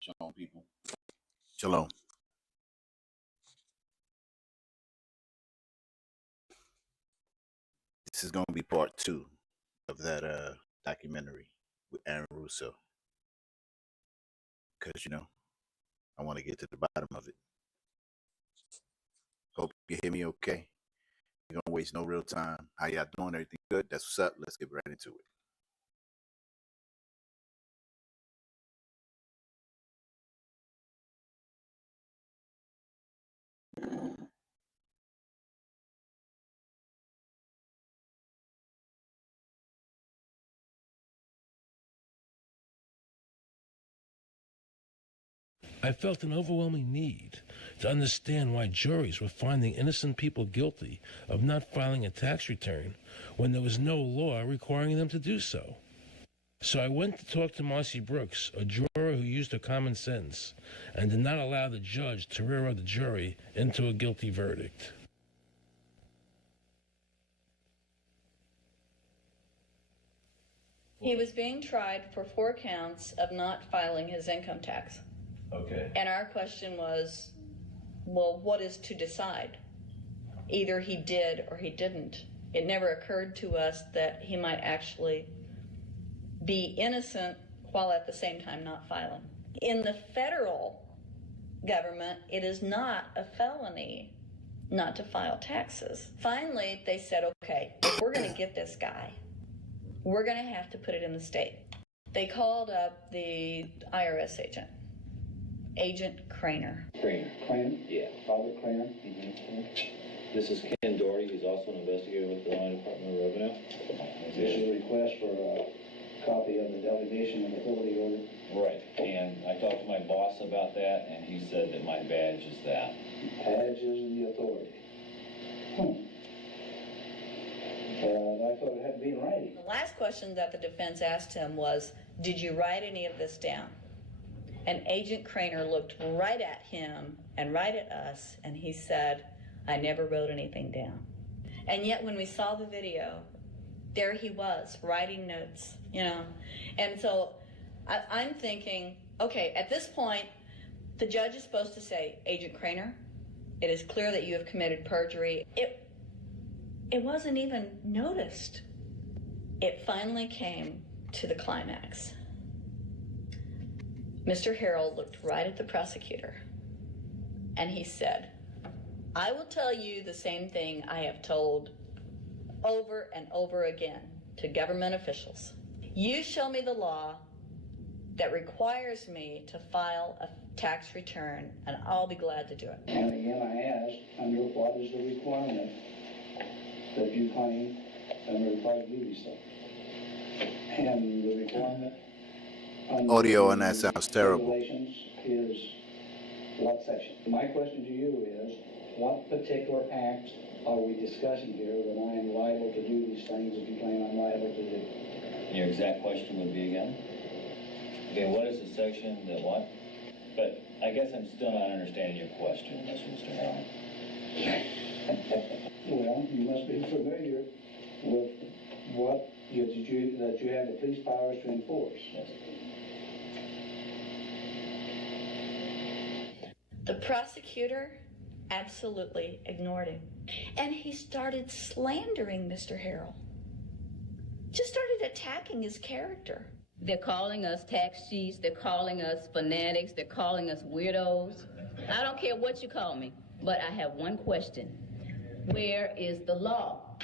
Shalom, people. Shalom. This is going to be part 2 of that documentary with Aaron Russo. Because, I want to get to the bottom of it. Hope you hear me okay. You're going to waste no real time. How y'all doing? Everything good? That's what's up. Let's get right into it. I felt an overwhelming need to understand why juries were finding innocent people guilty of not filing a tax return when there was no law requiring them to do so. So I went to talk to Marcy Brooks, a juror who used her common sense and did not allow the judge to railroad the jury into a guilty verdict. He was being tried for 4 counts of not filing his income tax. Okay. And our question was, well, what is to decide? Either he did or he didn't. It never occurred to us that he might actually be innocent while at the same time not filing. In the federal government, it is not a felony not to file taxes. Finally, they said, okay, if we're going to get this guy, we're going to have to put it in the state. They called up the IRS agent. Agent Craner. Craner? Yeah. Robert Craner. This is Ken Doherty. He's also an investigator with the Illinois Department of Revenue. This is a request for a copy of the delegation of authority order. Right. And I talked to my boss about that, and he said that my badge is that. Badge is the authority. I thought it had to be in writing. The last question that the defense asked him was, did you write any of this down? And Agent Craner looked right at him and right at us, and he said, I never wrote anything down. And yet when we saw the video, there he was, writing notes, And so I'm thinking, okay, at this point, the judge is supposed to say, Agent Craner, it is clear that you have committed perjury. It wasn't even noticed. It finally came to the climax. Mr. Harrell looked right at the prosecutor, and he said, I will tell you the same thing I have told over and over again to government officials. You show me the law that requires me to file a tax return, and I'll be glad to do it. And again, I asked, under what is the requirement that you claim under the Part Duty stuff? And the requirement Audio on that sounds terrible. Regulations is what section? My question to you is, what particular act are we discussing here that I am liable to do these things that you claim I'm liable to do? Your exact question would be again? Okay, what is the section that what? But I guess I'm still not understanding your question, Mr. Harrell. Well, you must be familiar with what that you have the police powers to enforce. Yes. The prosecutor absolutely ignored him. And he started slandering Mr. Harrell. Just started attacking his character. They're calling us tax cheats, they're calling us fanatics, they're calling us weirdos. I don't care what you call me, but I have one question. Where is the law?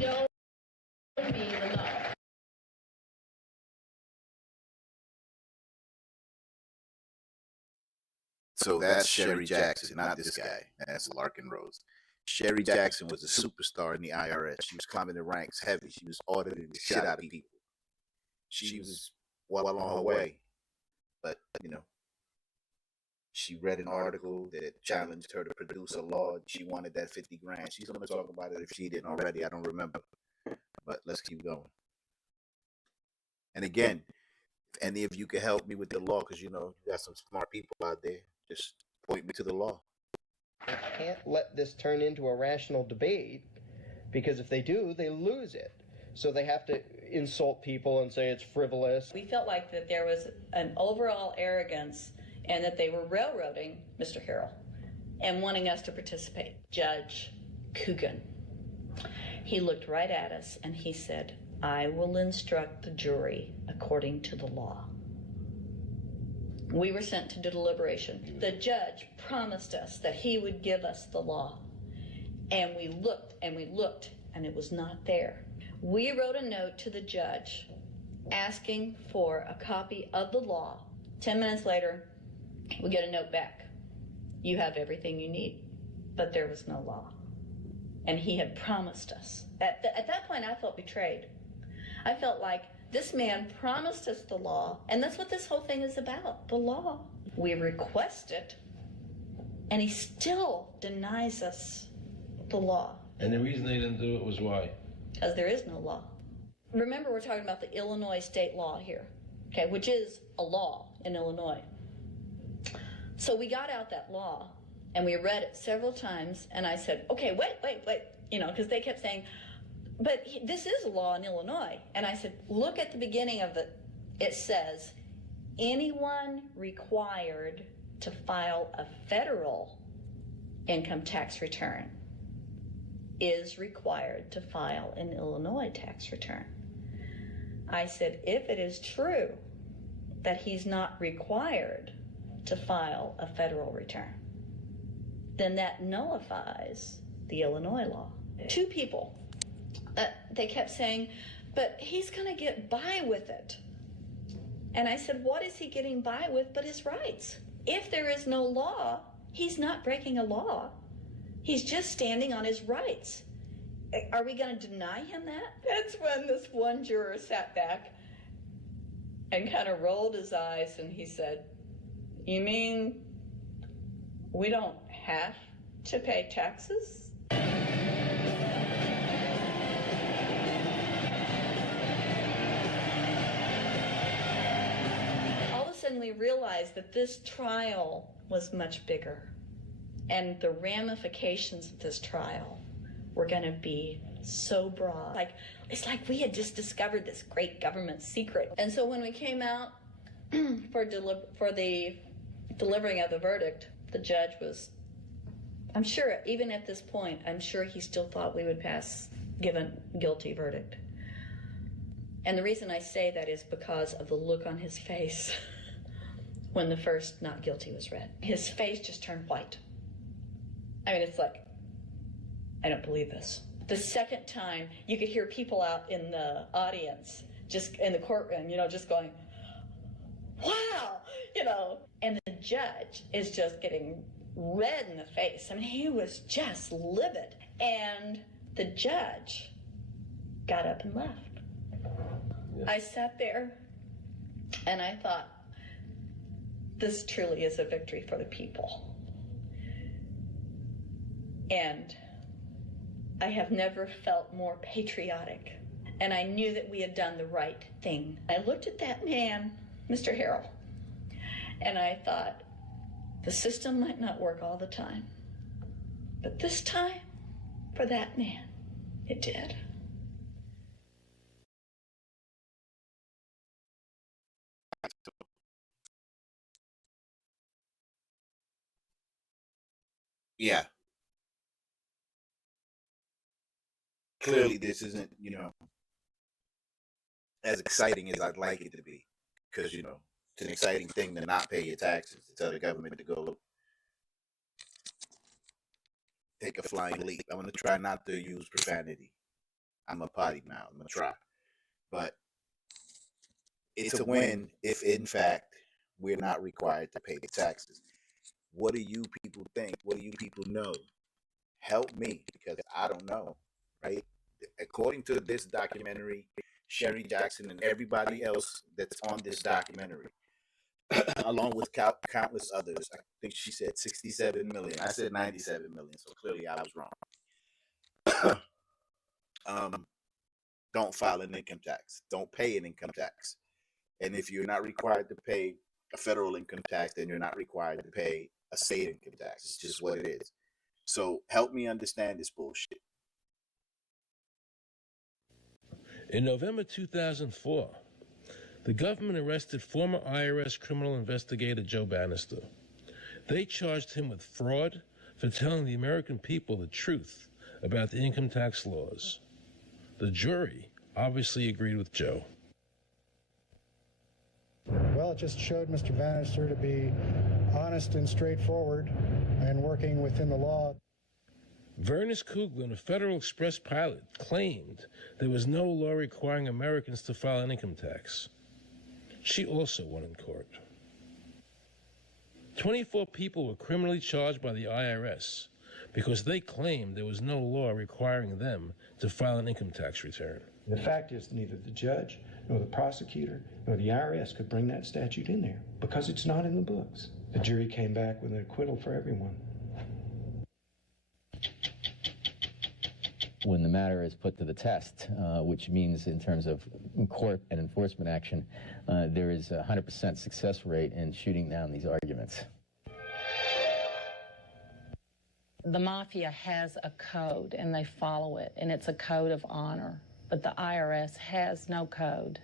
Show me the law. So that's Sherry Jackson, not this guy. That's Larkin Rose. Sherry Jackson was a superstar in the IRS. She was climbing the ranks heavy. She was auditing the shit out of people. She was well on her way. But, she read an article that challenged her to produce a law. She wanted that 50 grand. She's going to talk about it if she didn't already. I don't remember. But let's keep going. And again, if any of you can help me with the law, because, you got some smart people out there, just point me to the law. Can't let this turn into a rational debate, because if they do, they lose it. so they have to insult people and say it's frivolous. We felt like that there was an overall arrogance and that they were railroading Mr. Harrell and wanting us to participate. Judge Coogan, he looked right at us and he said, "I will instruct the jury according to the law." We were sent to deliberation. The judge promised us that he would give us the law. And we looked and we looked and it was not there. We wrote a note to the judge asking for a copy of the law. 10 minutes later, we get a note back. You have everything you need, but there was no law. And he had promised us. At that point, I felt betrayed. I felt like this man promised us the law, and that's what this whole thing is about, the law. We request it, and he still denies us the law. And the reason they didn't do it was why? Because there is no law. Remember, we're talking about the Illinois state law here, okay, which is a law in Illinois. So we got out that law, and we read it several times, and I said, okay, wait, because they kept saying, but this is a law in Illinois. And I said, look at the beginning of it. It says, anyone required to file a federal income tax return is required to file an Illinois tax return. I said, if it is true that he's not required to file a federal return, then that nullifies the Illinois law. Two people, they kept saying, but he's going to get by with it. And I said, what is he getting by with but his rights? If there is no law, he's not breaking a law. He's just standing on his rights. Are we going to deny him that? That's when this one juror sat back and kind of rolled his eyes and he said, you mean we don't have to pay taxes? We realized that this trial was much bigger, and the ramifications of this trial were going to be so broad. It's like we had just discovered this great government secret. And so when we came out for the delivering of the verdict, the judge was, I'm sure, even at this point, I'm sure he still thought we would give a guilty verdict. And the reason I say that is because of the look on his face when the first not guilty was read. His face just turned white. I mean, it's like, I don't believe this. The second time, you could hear people out in the audience, just in the courtroom, just going, wow, And the judge is just getting red in the face. I mean, he was just livid. And the judge got up and left. Yeah. I sat there and I thought, this truly is a victory for the people. And I have never felt more patriotic. And I knew that we had done the right thing. I looked at that man, Mr. Harrell, and I thought, the system might not work all the time, but this time, for that man, it did. Yeah. Clearly, this isn't, as exciting as I'd like it to be. Because, it's an exciting thing to not pay your taxes, to tell the government to go take a flying leap. I'm going to try not to use profanity. I'm a potty mouth. I'm going to try. But it's a win if, in fact, we're not required to pay the taxes. What do you people think? What do you people know? Help me, because I don't know, right? According to this documentary, Sherry Jackson and everybody else that's on this documentary, along with countless others, I think she said 67 million. I said 97 million, so clearly I was wrong. Don't file an income tax. Don't pay an income tax. And if you're not required to pay a federal income tax, then you're not required to pay a state income tax. It's just what it is. So help me understand this bullshit. In November 2004, the government arrested former IRS criminal investigator Joe Bannister. They charged him with fraud for telling the American people the truth about the income tax laws. The jury obviously agreed with Joe. Well, it just showed Mr. Bannister to be honest and straightforward and working within the law. Vernice Kuglin, a Federal Express pilot, claimed there was no law requiring Americans to file an income tax. She also won in court. 24 people were criminally charged by the IRS because they claimed there was no law requiring them to file an income tax return. The fact is, neither the judge, nor the prosecutor, nor the IRS could bring that statute in there because it's not in the books. The jury came back with an acquittal for everyone. When the matter is put to the test, which means in terms of court and enforcement action, there is a 100% success rate in shooting down these arguments. The mafia has a code and they follow it, and it's a code of honor. But the IRS has no code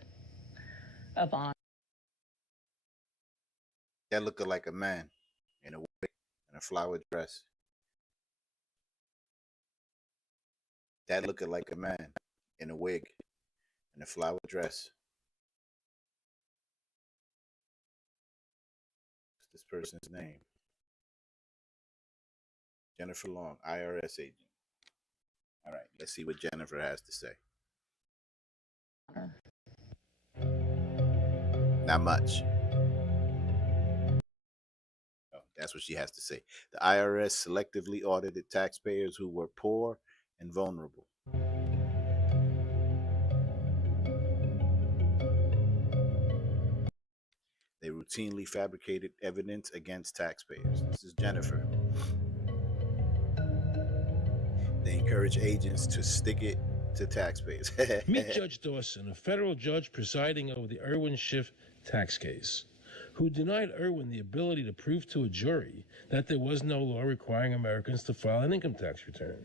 of honor. That looked like a man in a wig and a flower dress. That looked like a man in a wig and a flower dress. What's this person's name? Jennifer Long, IRS agent. All right, let's see what Jennifer has to say. Not much. Oh, that's what she has to say. The IRS selectively audited taxpayers who were poor and vulnerable. They routinely fabricated evidence against taxpayers. This is Jennifer. They encourage agents to stick it to taxpayers. Meet Judge Dawson, a federal judge presiding over the Irwin Schiff tax case, who denied Irwin the ability to prove to a jury that there was no law requiring Americans to file an income tax return.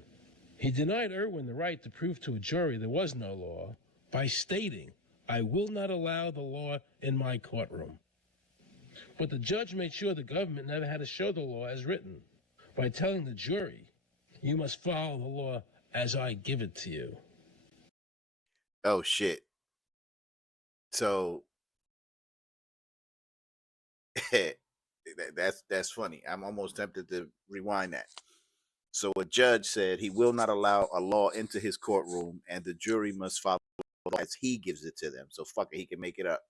He denied Irwin the right to prove to a jury there was no law by stating, "I will not allow the law in my courtroom." But the judge made sure the government never had to show the law as written by telling the jury, "You must follow the law as I give it to you." Oh shit. So that's funny. I'm almost tempted to rewind that. So a judge said he will not allow a law into his courtroom and the jury must follow the law as he gives it to them. So fuck it, he can make it up.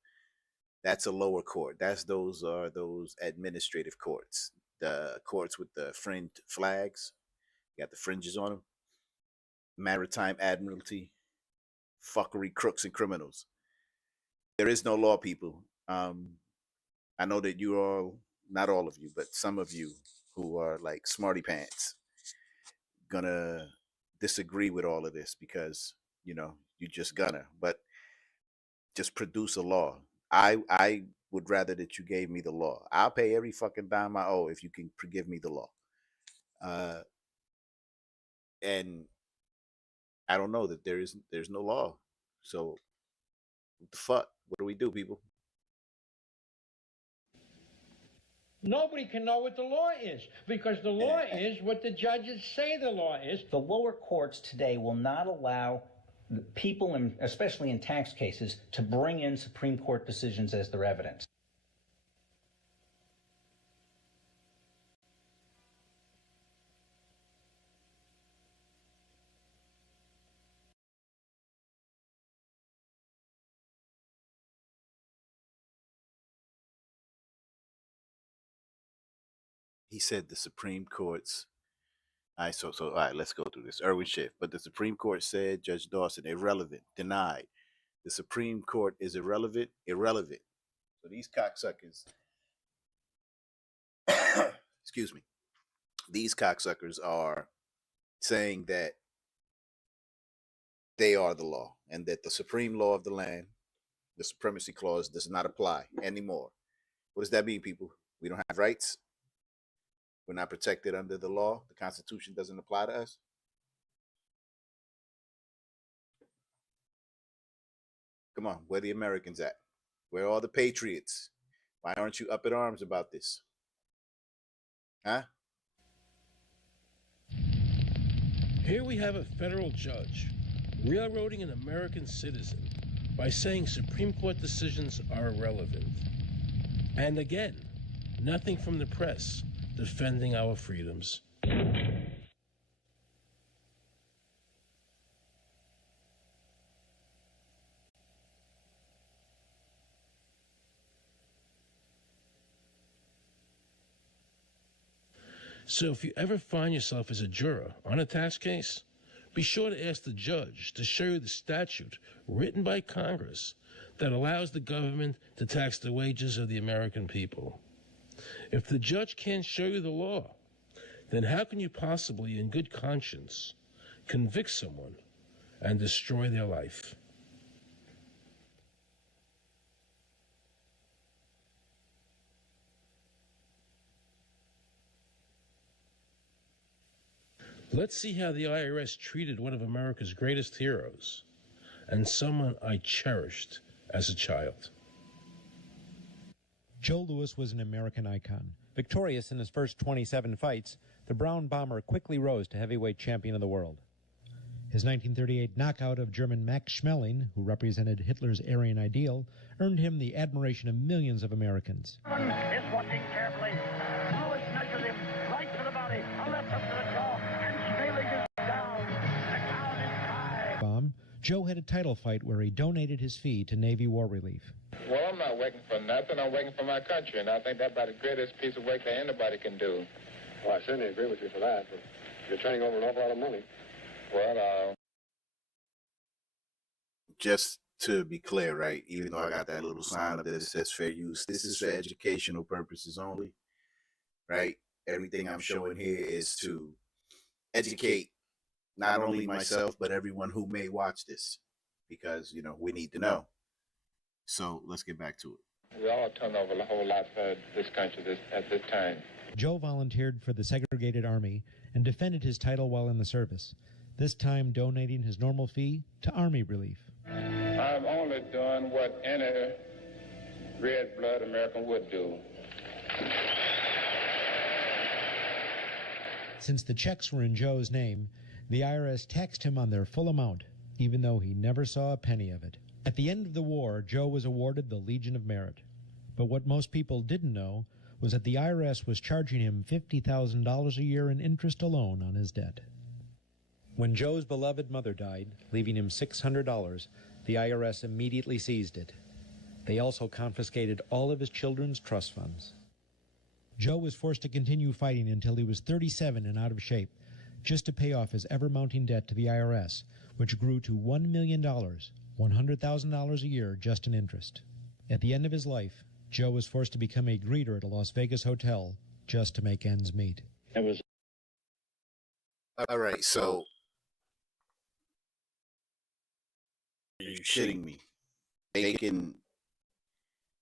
That's a lower court. Those are those administrative courts. The courts with the fringed flags. Got the fringes on them. Maritime Admiralty. Fuckery, crooks, and criminals. There is no law, people. I know that you all, not all of you, but some of you who are like smarty pants, gonna disagree with all of this because, you know, you just gonna. But just produce a law. I would rather that you gave me the law. I'll pay every fucking dime I owe if you can give me the law. And I don't know that there's no law. So what the fuck? What do we do, people? Nobody can know what the law is because the law is what the judges say the law is. The lower courts today will not allow people, especially in tax cases, to bring in Supreme Court decisions as their evidence. He said the Supreme Court's. All right, so all right, let's go through this. Irwin Schiff, but the Supreme Court said, Judge Dawson, irrelevant, denied. The Supreme Court is irrelevant. So these cocksuckers, excuse me, these cocksuckers are saying that they are the law and that the supreme law of the land, the supremacy clause, does not apply anymore. What does that mean, people? We don't have rights. We're not protected under the law. The Constitution doesn't apply to us. Come on, where the Americans at? Where are all the patriots? Why aren't you up in arms about this? Huh? Here we have a federal judge railroading an American citizen by saying Supreme Court decisions are irrelevant. And again, nothing from the press defending our freedoms. So if you ever find yourself as a juror on a tax case, be sure to ask the judge to show you the statute written by Congress that allows the government to tax the wages of the American people. If the judge can't show you the law, then how can you possibly, in good conscience, convict someone and destroy their life? Let's see how the IRS treated one of America's greatest heroes and someone I cherished as a child. Joe Louis was an American icon. Victorious in his first 27 fights, the Brown Bomber quickly rose to heavyweight champion of the world. His 1938 knockout of German Max Schmeling, who represented Hitler's Aryan ideal, earned him the admiration of millions of Americans. Is watching carefully. Louis measures him right to the body, a left up to the jaw, and Schmeling is down. The count is tied. Bomb, Joe had a title fight where he donated his fee to Navy War Relief. Well, I'm not working for nothing. I'm working for my country, and I think that's about the greatest piece of work that anybody can do. Well, I certainly agree with you for that, but you're turning over an awful lot of money. Well, just to be clear, right, even though I got that little sign up that says fair use, this is for educational purposes only, right? Everything I'm showing here is to educate not only myself, but everyone who may watch this, because, you know, we need to know. So let's get back to it. We all turn over a whole lot for this country at this time. Joe volunteered for the segregated army and defended his title while in the service, this time donating his normal fee to Army Relief. I'm only doing what any red-blood American would do. Since the checks were in Joe's name, the IRS taxed him on their full amount, even though he never saw a penny of it. At the end of the war, Joe was awarded the Legion of Merit. But what most people didn't know was that the IRS was charging him $50,000 a year in interest alone on his debt. When Joe's beloved mother died, leaving him $600, the IRS immediately seized it. They also confiscated all of his children's trust funds. Joe was forced to continue fighting until he was 37 and out of shape, just to pay off his ever-mounting debt to the IRS, which grew to $1 million, $100,000 a year just in interest. At the end of his life, Joe was forced to become a greeter at a Las Vegas hotel just to make ends meet. It was all right, so are you shitting me? They can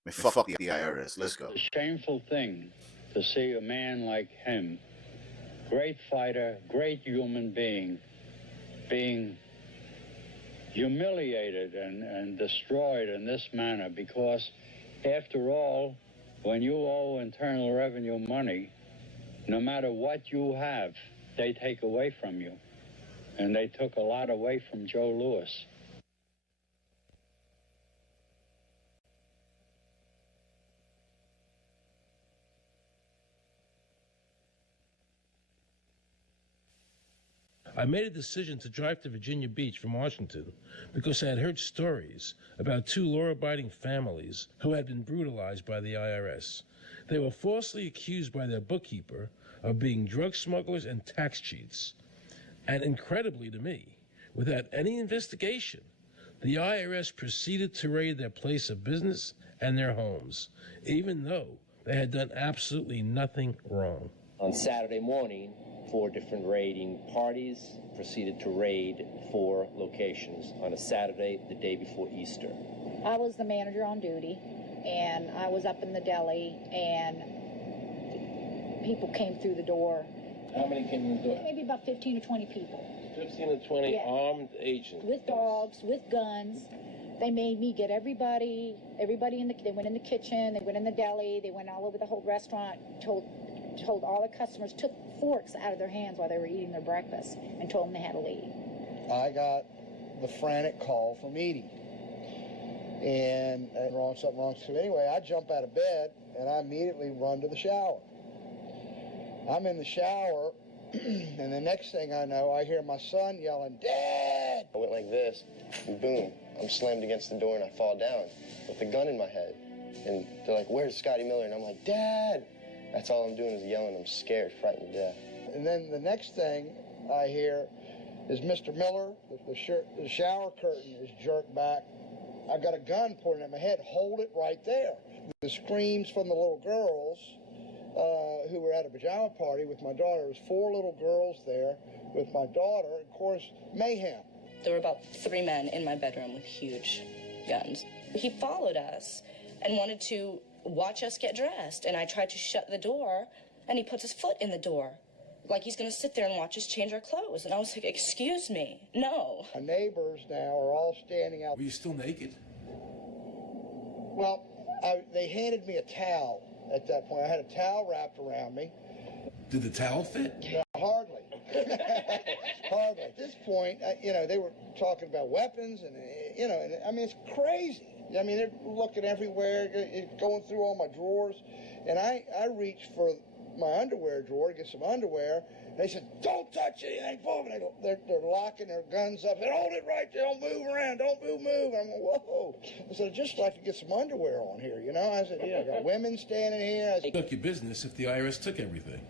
fuck the IRS. Let's go. It's a shameful thing to see a man like him, great fighter, great human being, being humiliated and destroyed in this manner, because after all, when you owe Internal Revenue money, no matter what you have, they take away from you. And they took a lot away from Joe Louis. I made a decision to drive to Virginia Beach from Washington because I had heard stories about two law-abiding families who had been brutalized by the IRS. They were falsely accused by their bookkeeper of being drug smugglers and tax cheats. And incredibly to me, without any investigation, the IRS proceeded to raid their place of business and their homes, even though they had done absolutely nothing wrong. On Saturday morning, 4 different raiding parties proceeded to raid 4 locations on a Saturday, the day before Easter. I was the manager on duty, and I was up in the deli, and people came through the door. How many came in the door? Maybe about 15 or 20 people. 15 or 20 Yeah. armed agents. With dogs, with guns, They made me get everybody they went in the kitchen, they went in the deli, they went all over the whole restaurant, told all the customers, took forks out of their hands while they were eating their breakfast and told them they had to leave. I got the frantic call from Edie. And something wrong. So anyway, I jump out of bed and I immediately run to the shower. I'm in the shower, and the next thing I know, I hear my son yelling, "Dad!" I went like this, and boom, I'm slammed against the door and I fall down with a gun in my head. And they're like, "Where's Scotty Miller?" And I'm like, "Dad!" That's all I'm doing is yelling. I'm scared, frightened to death. And then the next thing I hear is Mr. Miller, the shower curtain is jerked back. I got a gun pointed at my head. Hold it right there. The screams from the little girls who were at a pajama party with my daughter. There was 4 little girls there with my daughter. Of course, mayhem. There were about 3 men in my bedroom with huge guns. He followed us and wanted to watch us get dressed, and I tried to shut the door, and he puts his foot in the door, like he's going to sit there and watch us change our clothes. And I was like, excuse me, no. My neighbors now are all standing out. Were you still naked? Well, they handed me a towel at that point. I had a towel wrapped around me. Did the towel fit? No, hardly. Hardly. At this point, they were talking about weapons, and, I mean, it's crazy. I mean, they're looking everywhere, going through all my drawers, and I reached for my underwear drawer to get some underwear. They said, "Don't touch anything, move." They're locking their guns up. They hold it right there. Don't move around. Don't move. I'm like, whoa. I said, "I'd just like to get some underwear on here, I said, "Yeah, I got women standing here." I said, took your business if the IRS took everything.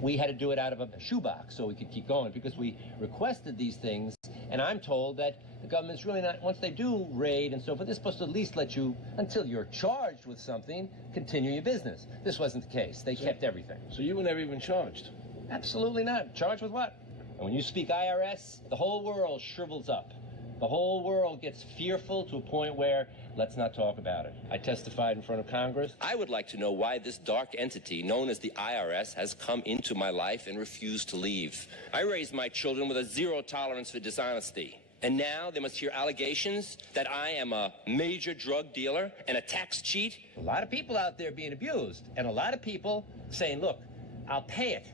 We had to do it out of a shoebox so we could keep going because we requested these things, and I'm told that the government's really not, once they do raid and so forth, they're supposed to at least let you, until you're charged with something, continue your business. This wasn't the case. They kept everything. So you were never even charged? Absolutely not. Charged with what? And when you speak IRS, the whole world shrivels up. The whole world gets fearful to a point where, let's not talk about it. I testified in front of Congress. I would like to know why this dark entity known as the IRS has come into my life and refused to leave. I raised my children with a zero tolerance for dishonesty. And now they must hear allegations that I am a major drug dealer and a tax cheat. A lot of people out there being abused, and a lot of people saying, look, I'll pay it.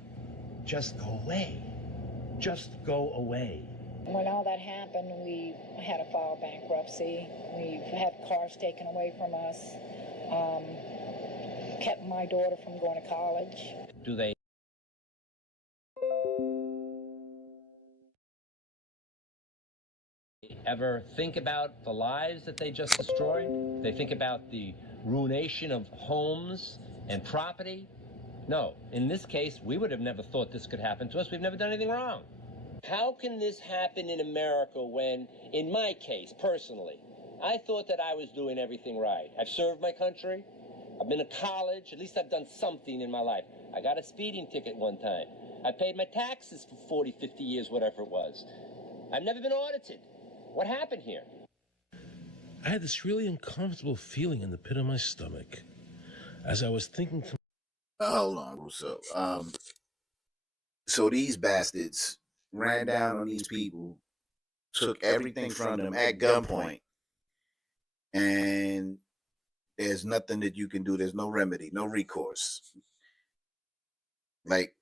Just go away. Just go away. When all that happened, we had to file bankruptcy. We've had cars taken away from us, kept my daughter from going to college. Do they ever think about the lives that they just destroyed? They think about the ruination of homes and property? No. In this case, we would have never thought this could happen to us. We've never done anything wrong. How can this happen in America when, in my case, personally, I thought that I was doing everything right? I've served my country. I've been to college. At least I've done something in my life. I got a speeding ticket one time. I paid my taxes for 40, 50 years, whatever it was. I've never been audited. What happened here? I had this really uncomfortable feeling in the pit of my stomach as I was thinking to hold on, Russo. So these bastards ran down on these people, took everything from them at gunpoint, and there's nothing that you can do. There's no remedy, no recourse. Like,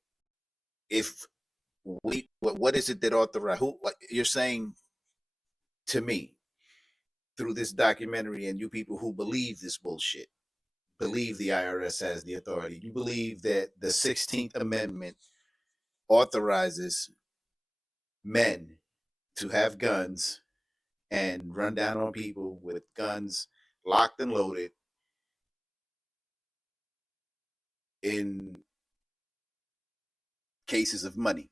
if we, what is it that authorize? Who, like you're saying to me through this documentary, and you people who believe this bullshit, believe the IRS has the authority. You believe that the 16th Amendment authorizes men to have guns and run down on people with guns locked and loaded in cases of money.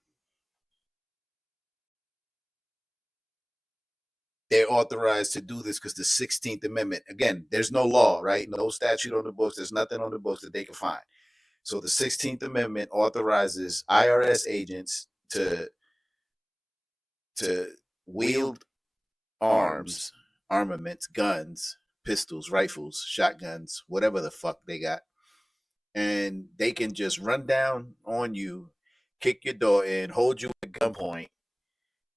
They're authorized to do this because the 16th Amendment, again, there's no law, right? No statute on the books. There's nothing on the books that they can find. So the 16th Amendment authorizes IRS agents to wield arms, armaments, guns, pistols, rifles, shotguns, whatever the fuck they got. And they can just run down on you, kick your door in, hold you at gunpoint,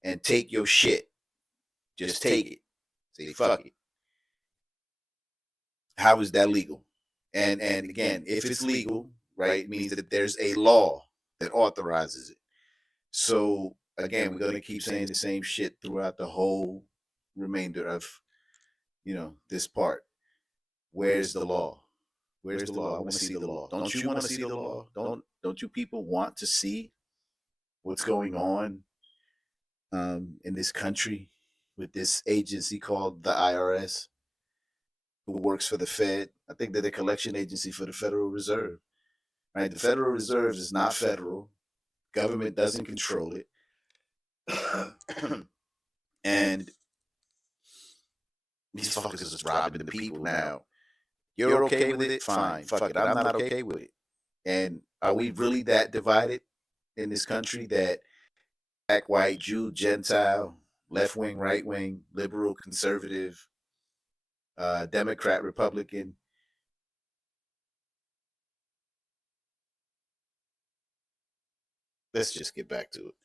and take your shit. Just take it. Say, fuck it. How is that legal? And again, if it's legal, right, it means that there's a law that authorizes it. So again, we're going to keep saying the same shit throughout the whole remainder of, this part. Where's the law? Where's the law? I want to see the law. Don't you want to see the law? Don't you people want to see what's going on in this country with this agency called the IRS, who works for the Fed? I think they're the collection agency for the Federal Reserve. Right? The Federal Reserve is not federal. Government doesn't control it. And these fuckers is robbing the people now. You're okay with it? Fine. Fuck it. I'm not okay with it. And are we really that divided in this country that black, white, Jew, Gentile, left wing, right wing, liberal, conservative, Democrat, Republican? Let's just get back to it.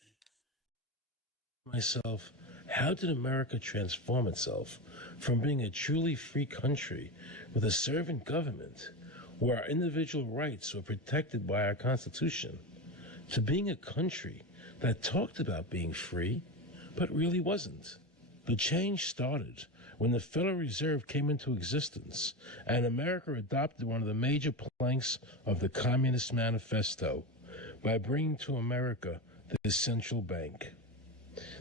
Myself, how did America transform itself from being a truly free country with a servant government where our individual rights were protected by our Constitution to being a country that talked about being free but really wasn't? The change started when the Federal Reserve came into existence and America adopted one of the major planks of the Communist Manifesto by bringing to America the central bank.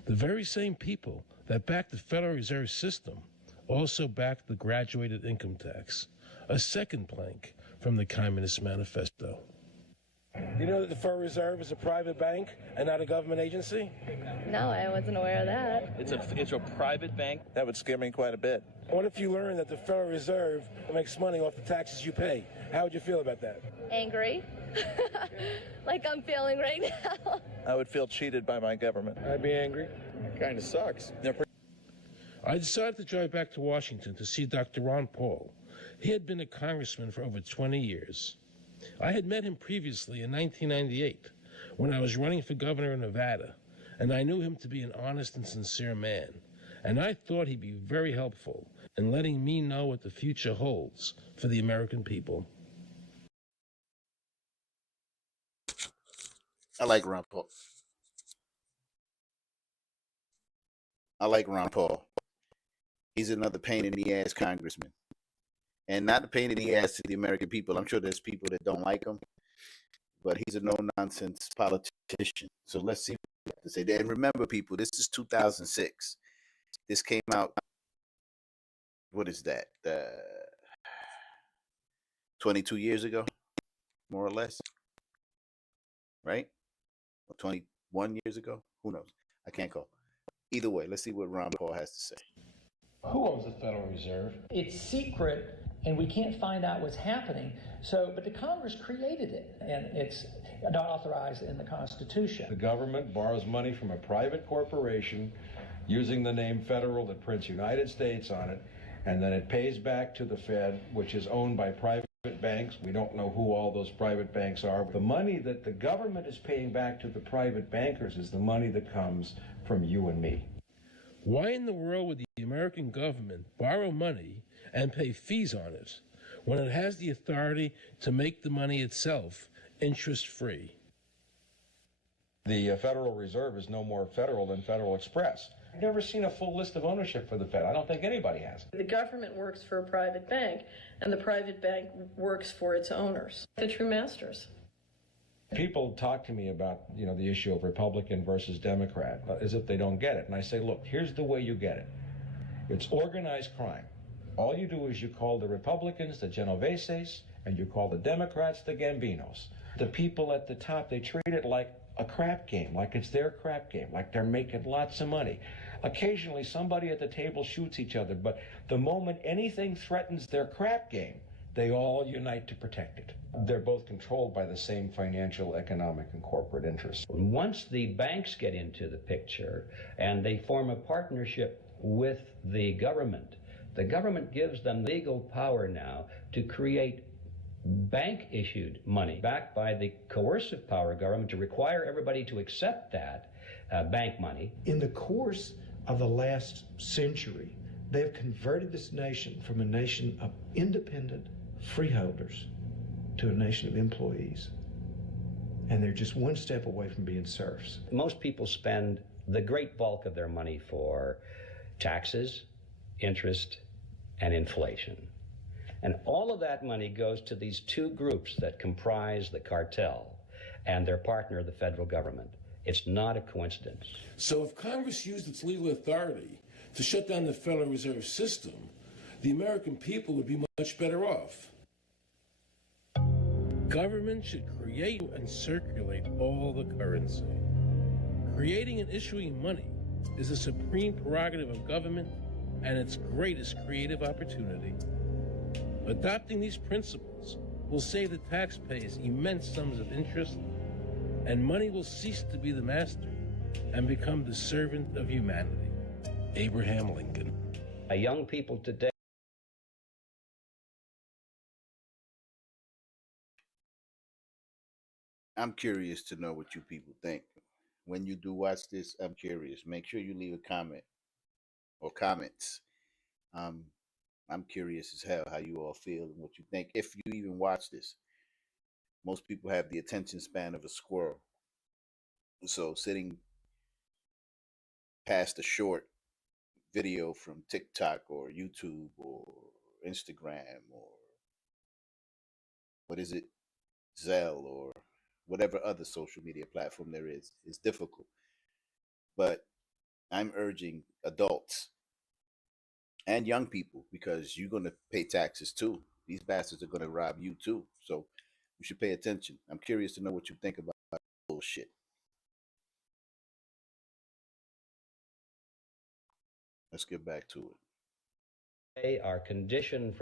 The very same people that backed the Federal Reserve System also backed the graduated income tax, a second plank from the Communist Manifesto. You know that the Federal Reserve is a private bank and not a government agency? No, I wasn't aware of that. It's a private bank? That would scare me quite a bit. What if you learned that the Federal Reserve makes money off the taxes you pay? How would you feel about that? Angry. Like I'm feeling right now. I would feel cheated by my government. I'd be angry. It kind of sucks. I decided to drive back to Washington to see Dr. Ron Paul. He had been a congressman for over 20 years. I had met him previously in 1998 when I was running for governor of Nevada, and I knew him to be an honest and sincere man, and I thought he'd be very helpful in letting me know what the future holds for the American people. I like Ron Paul. He's another pain in the ass congressman. And not a pain in the ass to the American people. I'm sure there's people that don't like him, but he's a no-nonsense politician. So let's see what he has to say. And remember, people, this is 2006. This came out, what is that? 22 years ago, more or less, right? Or 21 years ago? Who knows? I can't call. Either way, let's see what Ron Paul has to say. Who owns the Federal Reserve? It's secret, and we can't find out what's happening. But the Congress created it, and it's not authorized in the Constitution. The government borrows money from a private corporation using the name Federal that prints United States on it, and then it pays back to the Fed, which is owned by private banks. We don't know who all those private banks are. The money that the government is paying back to the private bankers is the money that comes from you and me. Why in the world would the American government borrow money and pay fees on it when it has the authority to make the money itself interest-free? The Federal Reserve is no more federal than Federal Express. I've never seen a full list of ownership for the Fed. I don't think anybody has. The government works for a private bank, and the private bank works for its owners, the true masters. People talk to me about, the issue of Republican versus Democrat, as if they don't get it. And I say, look, here's the way you get it. It's organized crime. All you do is you call the Republicans the Genoveses, and you call the Democrats the Gambinos. The people at the top, they treat it like a crap game, like it's their crap game, like they're making lots of money. Occasionally, somebody at the table shoots each other, but the moment anything threatens their crap game, they all unite to protect it. They're both controlled by the same financial, economic, and corporate interests. Once the banks get into the picture and they form a partnership with the government gives them legal power now to create bank-issued money backed by the coercive power of government to require everybody to accept that bank money. In the course of the last century, They have converted this nation from a nation of independent freeholders to a nation of employees. And they're just one step away from being serfs. Most people spend the great bulk of their money for taxes, interest, and inflation. And all of that money goes to these two groups that comprise the cartel and their partner, the federal government. It's not a coincidence. So if Congress used its legal authority to shut down the Federal Reserve System, the American people would be much better off. Government should create and circulate all the currency. Creating and issuing money is a supreme prerogative of government and its greatest creative opportunity. Adopting these principles will save the taxpayers immense sums of interest, and money will cease to be the master and become the servant of humanity. Abraham Lincoln. Young people today. I'm curious to know what you people think. When you do watch this, I'm curious. Make sure you leave a comment or comments. I'm curious as hell how you all feel and what you think, if you even watch this. Most people have the attention span of a squirrel. So sitting past a short video from TikTok or YouTube or Instagram or what is it, Zelle or whatever other social media platform there is difficult. But I'm urging adults and young people, because you're going to pay taxes too. These bastards are going to rob you too. So you should pay attention. I'm curious to know what you think about bullshit. Let's get back to it. They are conditioned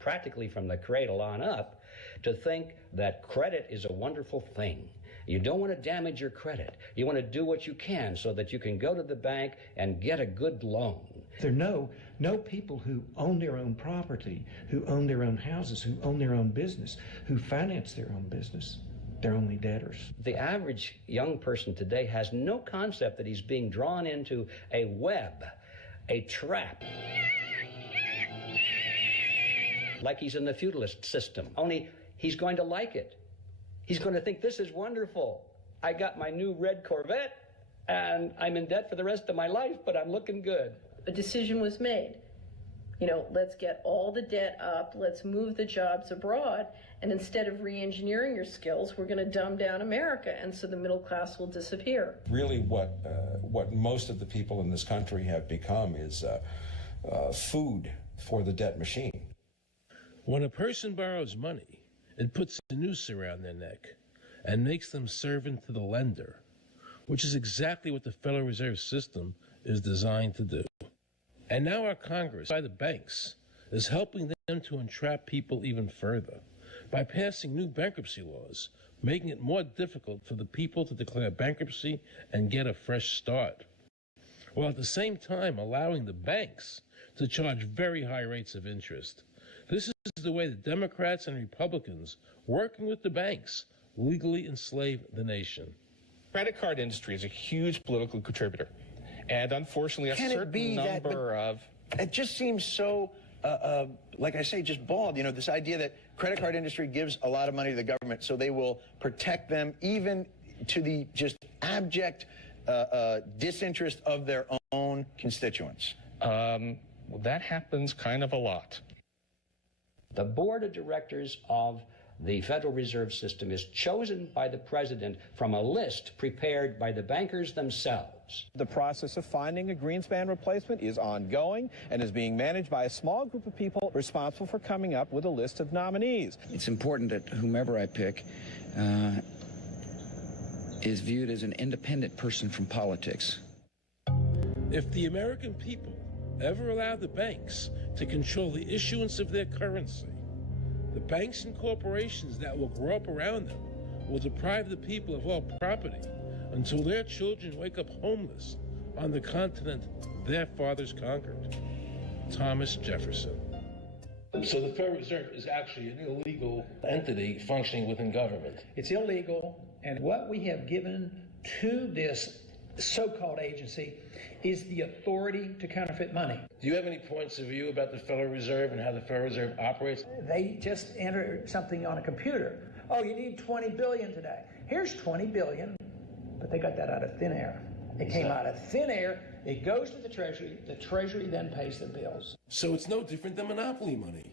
practically from the cradle on up to think that credit is a wonderful thing. You don't want to damage your credit. You want to do what you can so that you can go to the bank and get a good loan. There are no people who own their own property, who own their own houses, who own their own business, who finance their own business. They're only debtors. The average young person today has no concept that he's being drawn into a web, a trap. Like he's in the feudalist system, only he's going to like it. He's going to think this is wonderful. I got my new red Corvette and I'm in debt for the rest of my life, but I'm looking good. A decision was made. Let's get all the debt up, let's move the jobs abroad, and instead of re-engineering your skills, we're going to dumb down America, and so the middle class will disappear. Really what most of the people in this country have become is food for the debt machine. When a person borrows money, it puts a noose around their neck and makes them servant to the lender, which is exactly what the Federal Reserve System is designed to do. And now our Congress, by the banks, is helping them to entrap people even further by passing new bankruptcy laws, making it more difficult for the people to declare bankruptcy and get a fresh start, while at the same time allowing the banks to charge very high rates of interest. This is the way the Democrats and Republicans, working with the banks, legally enslave the nation. Credit card industry is a huge political contributor. And unfortunately, a certain number of... It just seems so, like I say, just bald. This idea that credit card industry gives a lot of money to the government so they will protect them even to the just abject disinterest of their own constituents. Well, that happens kind of a lot. The board of directors of the Federal Reserve System is chosen by the president from a list prepared by the bankers themselves. The process of finding a Greenspan replacement is ongoing and is being managed by a small group of people responsible for coming up with a list of nominees. It's important that whomever I pick is viewed as an independent person from politics. If the American people ever allow the banks to control the issuance of their currency, the banks and corporations that will grow up around them will deprive the people of all property until their children wake up homeless on the continent their fathers conquered. Thomas Jefferson. So the Federal Reserve is actually an illegal entity functioning within government. It's illegal, and what we have given to this so-called agency is the authority to counterfeit money. Do you have any points of view about the Federal Reserve and how the Federal Reserve operates? They just enter something on a computer. Oh, you need 20 billion today. Here's 20 billion, but they got that out of thin air. It came out of thin air. It goes to the Treasury then pays the bills. So it's no different than monopoly money.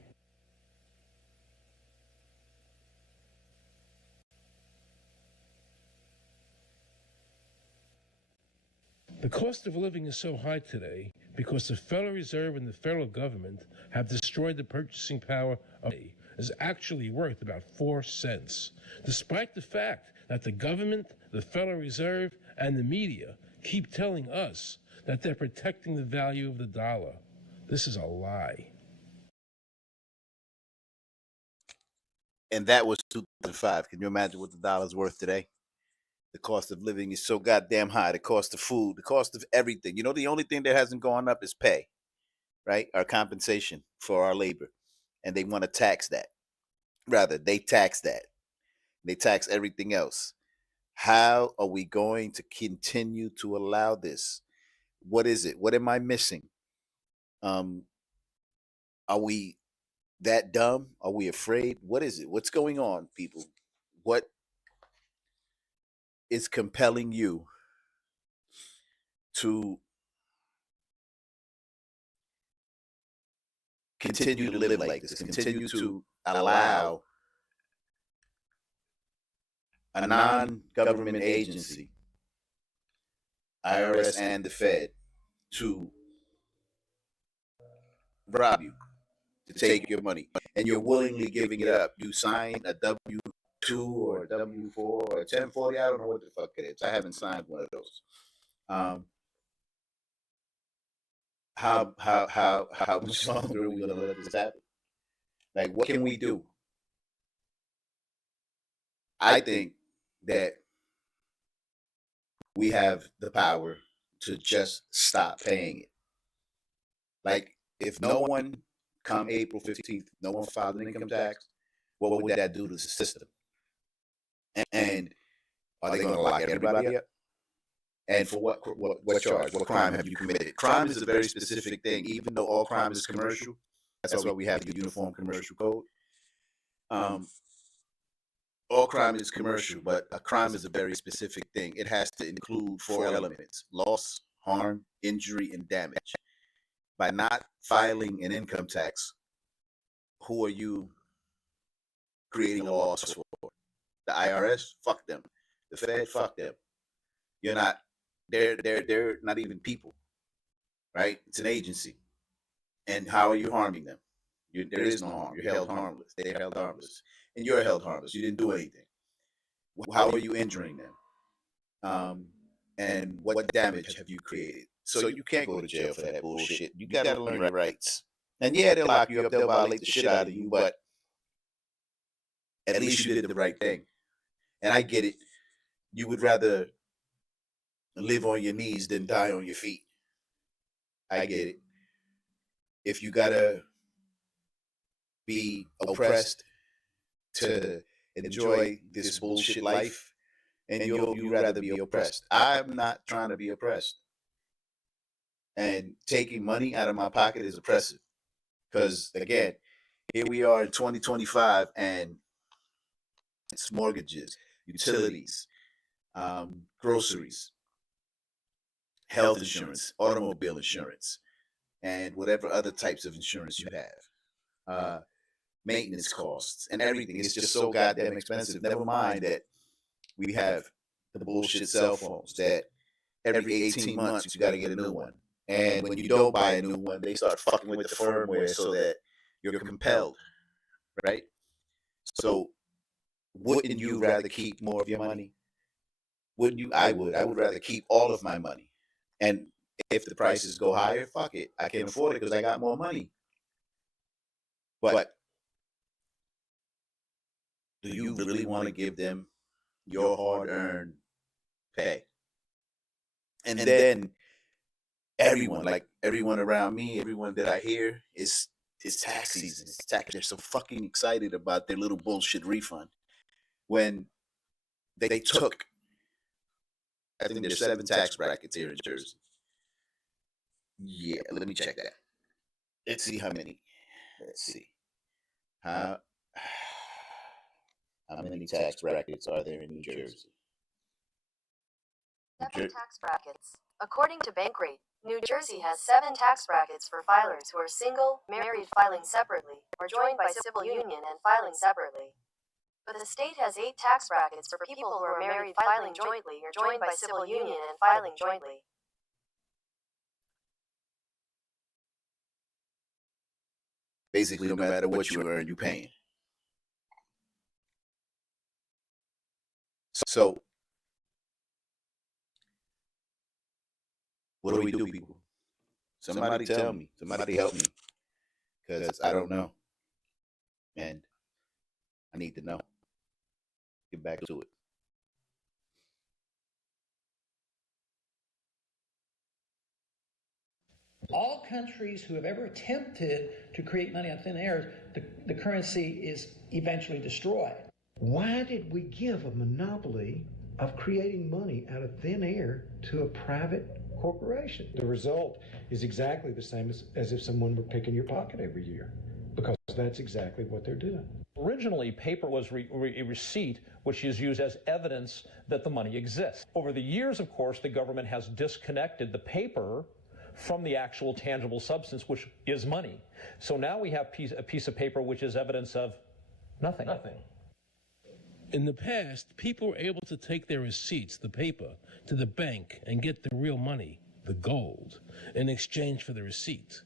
The cost of living is so high today because the Federal Reserve and the federal government have destroyed the purchasing power of money. Is actually worth about 4 cents, despite the fact that the government, the Federal Reserve, and the media keep telling us that they're protecting the value of the dollar. This is a lie. And that was 2005. Can you imagine what the dollar's worth today? The cost of living is so goddamn high. The cost of food, the cost of everything. You know, the only thing that hasn't gone up is pay, right? Our compensation for our labor. And they want to tax that. Rather, they tax that. They tax everything else. How are we going to continue to allow this? What is it? What am I missing? Are we that dumb? Are we afraid? What is it? What's going on, people? What is compelling you to continue to live like this? Continue to allow a non-government agency, IRS and the Fed, to rob you, to take your money, and you're willingly giving it up. You sign a W-2 or a W-4 or a 1040. I don't know what the fuck it is. I haven't signed one of those. How much longer are we going to let this happen? Like, what can we do? I think that we have the power to just stop paying it. Like, if no one, come April 15th, no one filed an income tax, what would that do to the system? And are they going to lock everybody up? And for what charge? What crime have you committed? Crime is a very specific thing, even though all crime is commercial. That's why we have the Uniform Commercial Code. All crime is commercial, but a crime is a very specific thing. It has to include 4 elements: loss, harm, injury, and damage. By not filing an income tax, who are you creating a loss for? The IRS? Fuck them. The Fed? Fuck them. You're not, they're not even people, right? It's an agency. And how are you harming them? There is no harm. You're held harmless. They're held harmless. And you're held harmless. You didn't do anything. How are you injuring them? And what damage have you created? So you can't go to jail for that bullshit. You got to learn your rights. And yeah, they'll lock you up. They'll violate the shit out of you. But at least you did the right thing. And I get it. You would rather live on your knees than die on your feet. I get it. If you got to be oppressed to enjoy this bullshit life, and you'd rather be oppressed. I'm not trying to be oppressed. And taking money out of my pocket is oppressive. Because, again, here we are in 2025, and it's mortgages, utilities, groceries, health insurance, automobile insurance, and whatever other types of insurance you have. Maintenance costs and everything. It's just so goddamn expensive. Never mind that we have the bullshit cell phones that every 18 months you got to get a new one. And when you don't buy a new one, they start fucking with the firmware so that you're compelled, right? So wouldn't you rather keep more of your money? Wouldn't you? I would. I would rather keep all of my money. And if the prices go higher, fuck it. I can afford it because I got more money. But do you really want to give them your hard-earned pay? And then everyone around me, everyone that I hear, is tax season. It's tax. They're so fucking excited about their little bullshit refund. When they took, I think there's 7 tax brackets here in Jersey. Yeah, let me check that. Let's see how many. Let's see. How many tax brackets are there in New Jersey? 7 tax brackets. According to Bankrate, New Jersey has 7 tax brackets for filers who are single, married filing separately, or joined by civil union and filing separately. But the state has 8 tax brackets for people who are married filing jointly or joined by civil union and filing jointly. Basically, no matter what you earn, you're paying. So, what do we do, people? Somebody tell me. Somebody help me. Because I don't know. And I need to know. Get back to it. All countries who have ever attempted to create money on thin air, the currency is eventually destroyed. Why did we give a monopoly of creating money out of thin air to a private corporation? The result is exactly the same as if someone were picking your pocket every year, because that's exactly what they're doing. Originally, paper was a receipt which is used as evidence that the money exists. Over the years, of course, the government has disconnected the paper from the actual tangible substance, which is money. So now we have a piece of paper which is evidence of nothing. In the past, people were able to take their receipts, the paper, to the bank and get the real money, the gold, in exchange for the receipt.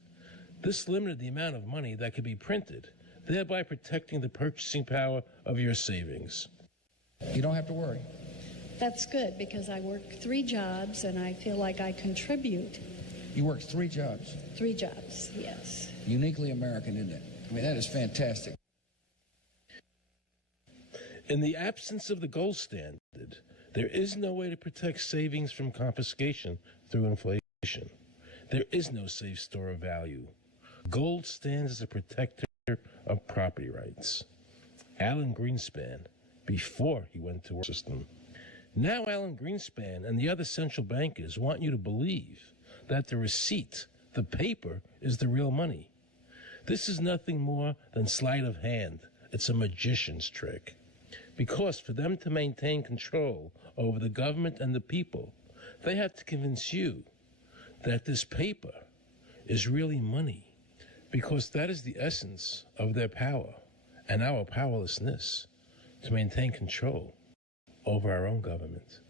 This limited the amount of money that could be printed, thereby protecting the purchasing power of your savings. You don't have to worry. That's good, because I work 3 jobs and I feel like I contribute. You work 3 jobs. 3 jobs, yes. Uniquely American, isn't it? I mean, that is fantastic. In the absence of the gold standard, there is no way to protect savings from confiscation through inflation. There is no safe store of value. Gold stands as a protector of property rights. Alan Greenspan, before he went to our system. Now Alan Greenspan and the other central bankers want you to believe that the receipt, the paper, is the real money. This is nothing more than sleight of hand. It's a magician's trick. Because for them to maintain control over the government and the people, they have to convince you that this paper is really money, because that is the essence of their power and our powerlessness to maintain control over our own government.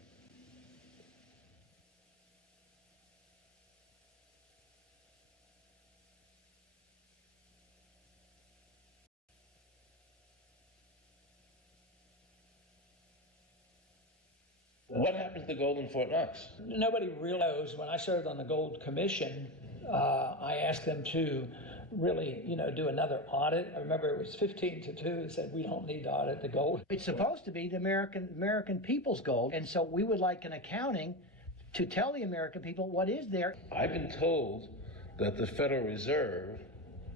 What happened to the gold in Fort Knox? Nobody really knows. When I served on the Gold Commission, I asked them to really, do another audit. I remember it was 15-2. It said we don't need to audit the gold. It's supposed to be the American people's gold, and so we would like an accounting to tell the American people what is there. I've been told that the Federal Reserve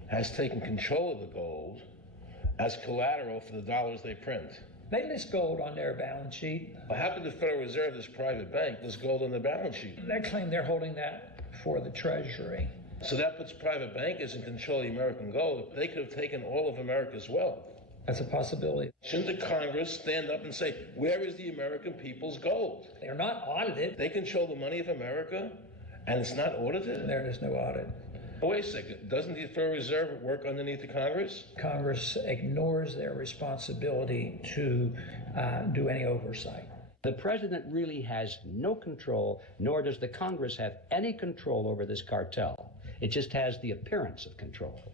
has taken control of the gold as collateral for the dollars they print. They list gold on their balance sheet. How could the Federal Reserve, this private bank, list gold on their balance sheet? They claim they're holding that for the Treasury. So that puts private bankers in control of the American gold. They could have taken all of America's wealth. That's a possibility. Shouldn't the Congress stand up and say, where is the American people's gold? They're not audited. They control the money of America, and it's not audited? There is no audit. Oh, wait a second. Doesn't the Federal Reserve work underneath the Congress? Congress ignores their responsibility to do any oversight. The president really has no control, nor does the Congress have any control over this cartel. It just has the appearance of control.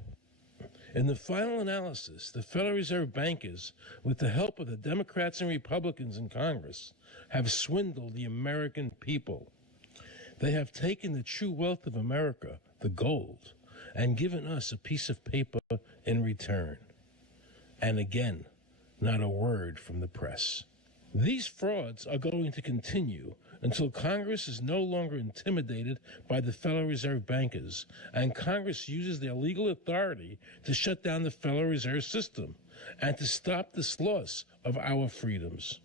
In the final analysis, the Federal Reserve bankers, with the help of the Democrats and Republicans in Congress, have swindled the American people. They have taken the true wealth of America, the gold, and given us a piece of paper in return. And again, not a word from the press. These frauds are going to continue until Congress is no longer intimidated by the Federal Reserve bankers, and Congress uses their legal authority to shut down the Federal Reserve System and to stop this loss of our freedoms.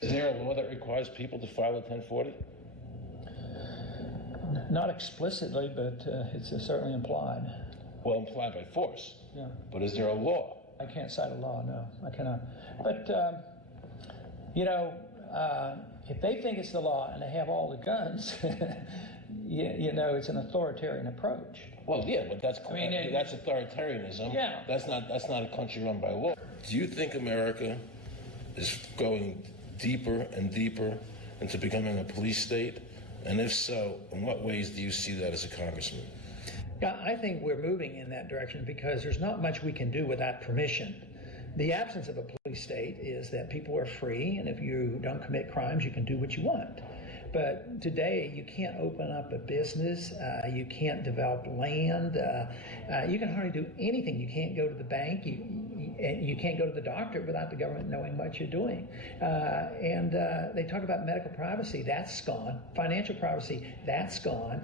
Is there a law that requires people to file a 1040? Not explicitly, but it's certainly implied. Well, implied by force. Yeah. But is there a law? I can't cite a law, no, I cannot. But, if they think it's the law and they have all the guns, it's an authoritarian approach. Well, yeah, but that's authoritarianism. Yeah. That's not a country run by law. Do you think America is going deeper and deeper into becoming a police state? And if so, in what ways do you see that as a congressman? Yeah, I think we're moving in that direction because there's not much we can do without permission. The absence of a police state is that people are free, and if you don't commit crimes, you can do what you want. But today, you can't open up a business, you can't develop land, you can hardly do anything. You can't go to the bank, you can't go to the doctor without the government knowing what you're doing. And they talk about medical privacy, that's gone. Financial privacy, that's gone.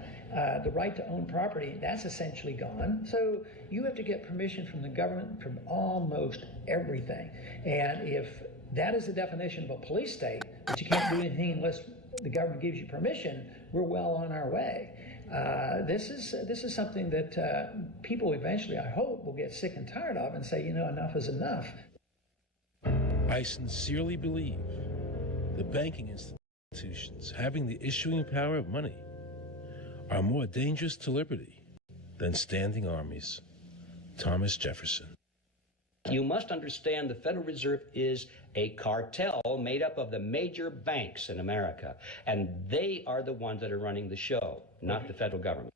The right to own property, that's essentially gone. So you have to get permission from the government from almost everything. And if that is the definition of a police state, that you can't do anything unless the government gives you permission, we're well on our way. This is something that people eventually, I hope, will get sick and tired of and say, enough is enough. I sincerely believe the banking institutions having the issuing power of money are more dangerous to liberty than standing armies. Thomas Jefferson. You must understand the Federal Reserve is a cartel made up of the major banks in America, and they are the ones that are running the show, not the federal government.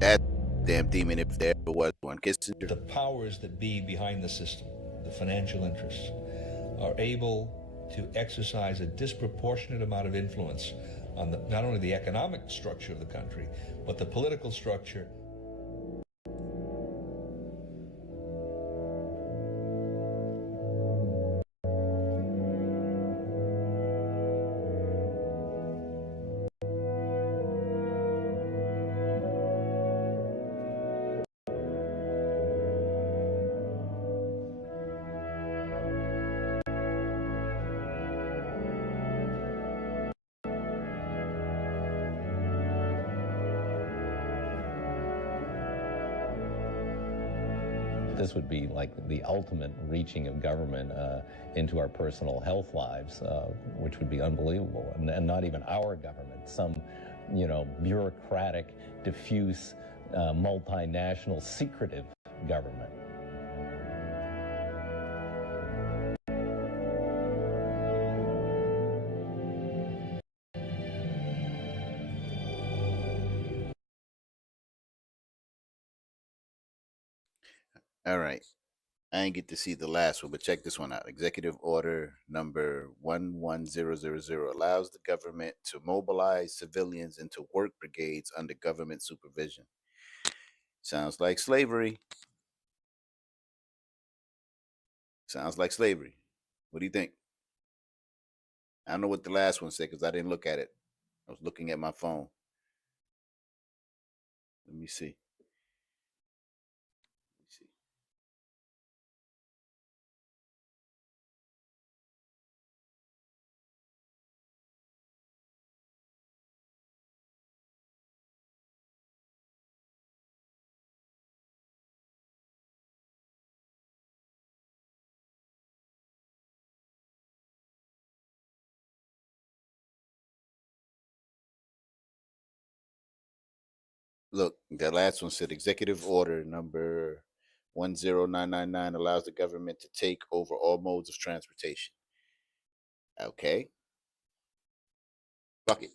That damn demon, if there ever was one. Kissinger. The powers that be behind the system, the financial interests, are able to exercise a disproportionate amount of influence on not only the economic structure of the country, but the political structure. This would be like the ultimate reaching of government into our personal health lives, which would be unbelievable. And not even our government, some, bureaucratic, diffuse, multinational, secretive government. All right. I didn't get to see the last one, but check this one out. Executive Order number 11000 allows the government to mobilize civilians into work brigades under government supervision. Sounds like slavery. Sounds like slavery. What do you think? I don't know what the last one said because I didn't look at it. I was looking at my phone. Let me see. Look, the last one said Executive Order number 10999 allows the government to take over all modes of transportation. Okay. Fuck it.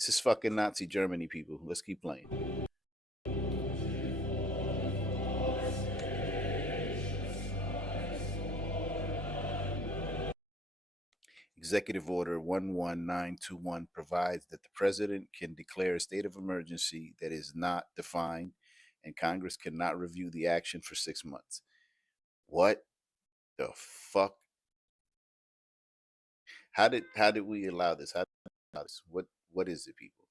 This is fucking Nazi Germany, people. Let's keep playing. Executive Order 11921 provides that the president can declare a state of emergency that is not defined, and Congress cannot review the action for 6 months. What the fuck? How did we allow this? How did we allow this? What is it, people?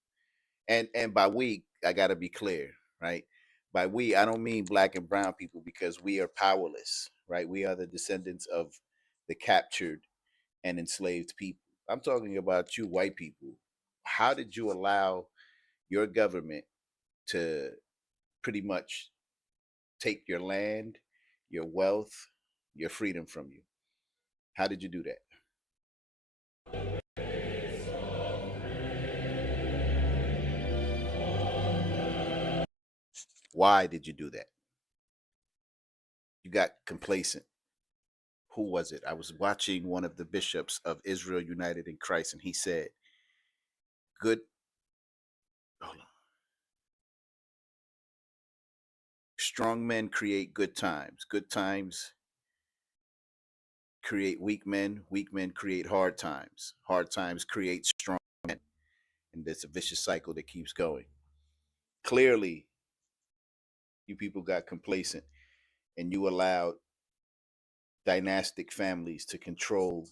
And by we, I gotta be clear, right? By we, I don't mean black and brown people, because we are powerless, right? We are the descendants of the captured and enslaved people. I'm talking about you, white people. How did you allow your government to pretty much take your land, your wealth, your freedom from you? How did you do that? Why did you do that? You got complacent. Who was it? I was watching one of the bishops of Israel United in Christ, and he said, good, hold on. Strong men create good times. Good times create weak men. Weak men create hard times. Hard times create strong men. And there's a vicious cycle that keeps going. Clearly, you people got complacent and you allowed dynastic families to control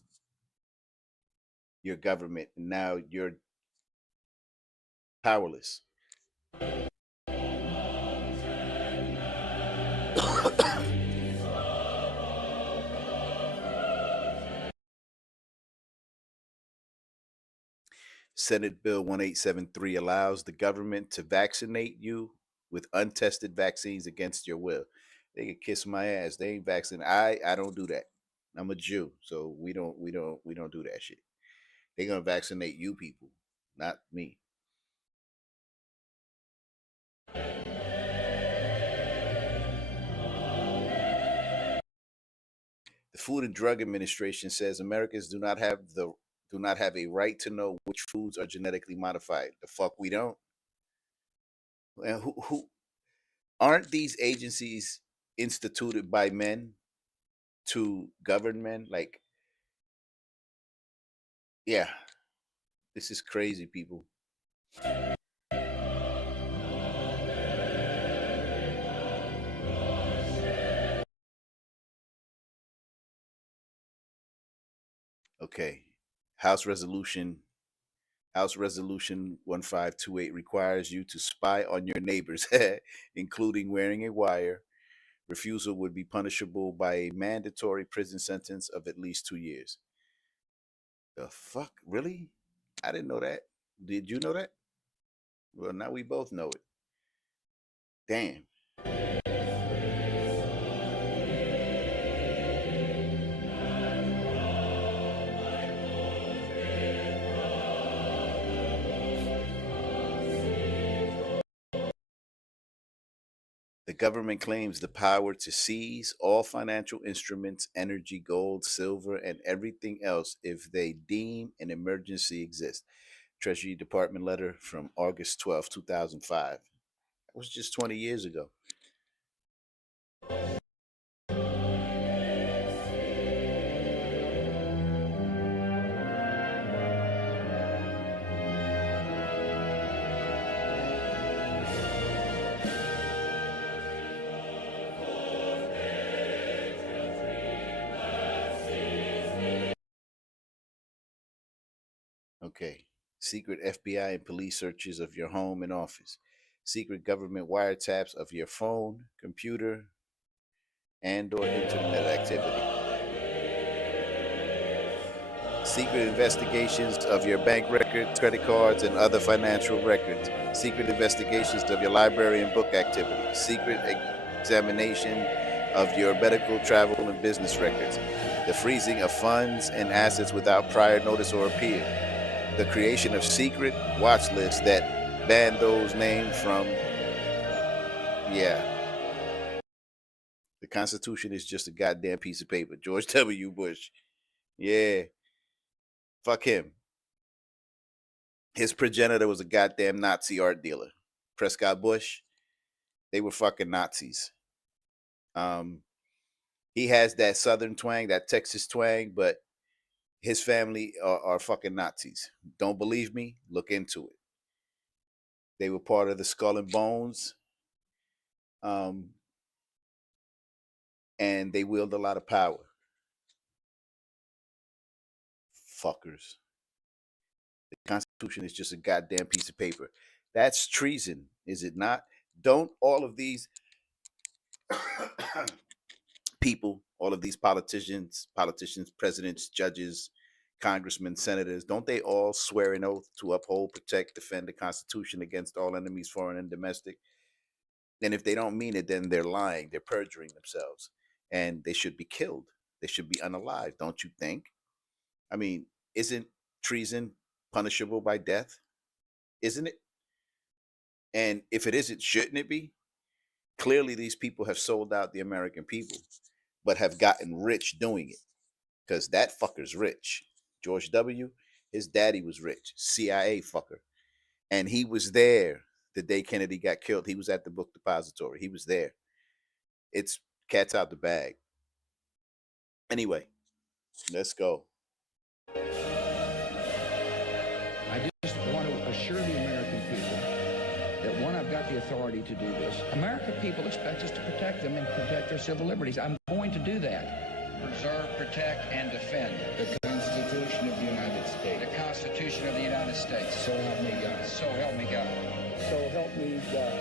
your government, and now you're powerless. Senate Bill 1873 allows the government to vaccinate you with untested vaccines against your will. They can kiss my ass. They ain't vaccinated. I don't do that. I'm a Jew, so we don't do that shit. They're gonna vaccinate you people, not me. The Food and Drug Administration says Americans do not have a right to know which foods are genetically modified. The fuck we don't. And who aren't these agencies instituted by men to govern men? Like, yeah, this is crazy, people. Okay. House Resolution 1528 requires you to spy on your neighbors, including wearing a wire. Refusal would be punishable by a mandatory prison sentence of at least 2 years. The fuck? Really? I didn't know that. Did you know that? Well, now we both know it. Damn. The government claims the power to seize all financial instruments, energy, gold, silver, and everything else if they deem an emergency exists. Treasury Department letter from August 12, 2005. That was just 20 years ago. Okay. Secret FBI and police searches of your home and office. Secret government wiretaps of your phone, computer, and or internet activity. Secret investigations of your bank records, credit cards, and other financial records. Secret investigations of your library and book activity. Secret examination of your medical, travel, and business records. The freezing of funds and assets without prior notice or appeal. The creation of secret watch lists that ban those named from, yeah. The Constitution is just a goddamn piece of paper. George W. Bush. Yeah. Fuck him. His progenitor was a goddamn Nazi art dealer. Prescott Bush. They were fucking Nazis. He has that Southern twang, that Texas twang, but his family are fucking Nazis. Don't believe me? Look into it. They were part of the Skull and Bones. And they wield a lot of power. Fuckers. The Constitution is just a goddamn piece of paper. That's treason, is it not? Don't all of these people, all of these politicians, presidents, judges, congressmen, senators, don't they all swear an oath to uphold, protect, defend the Constitution against all enemies, foreign and domestic? And if they don't mean it, then they're lying, they're perjuring themselves, and they should be killed. They should be unalived, don't you think? I mean, isn't treason punishable by death? Isn't it? And if it isn't, shouldn't it be? Clearly, these people have sold out the American people, but have gotten rich doing it, because that fucker's rich. George W., his daddy was rich, CIA fucker. And he was there the day Kennedy got killed. He was at the book depository. He was there. It's cat's out the bag. Anyway, let's go. I just want to assure the American people that, one, I've got the authority to do this. American people expect us to protect them and protect their civil liberties. I'm going to do that. Preserve, protect, and defend the Constitution of the United States. The Constitution of the United States. So help me God. So help me God. So help me God.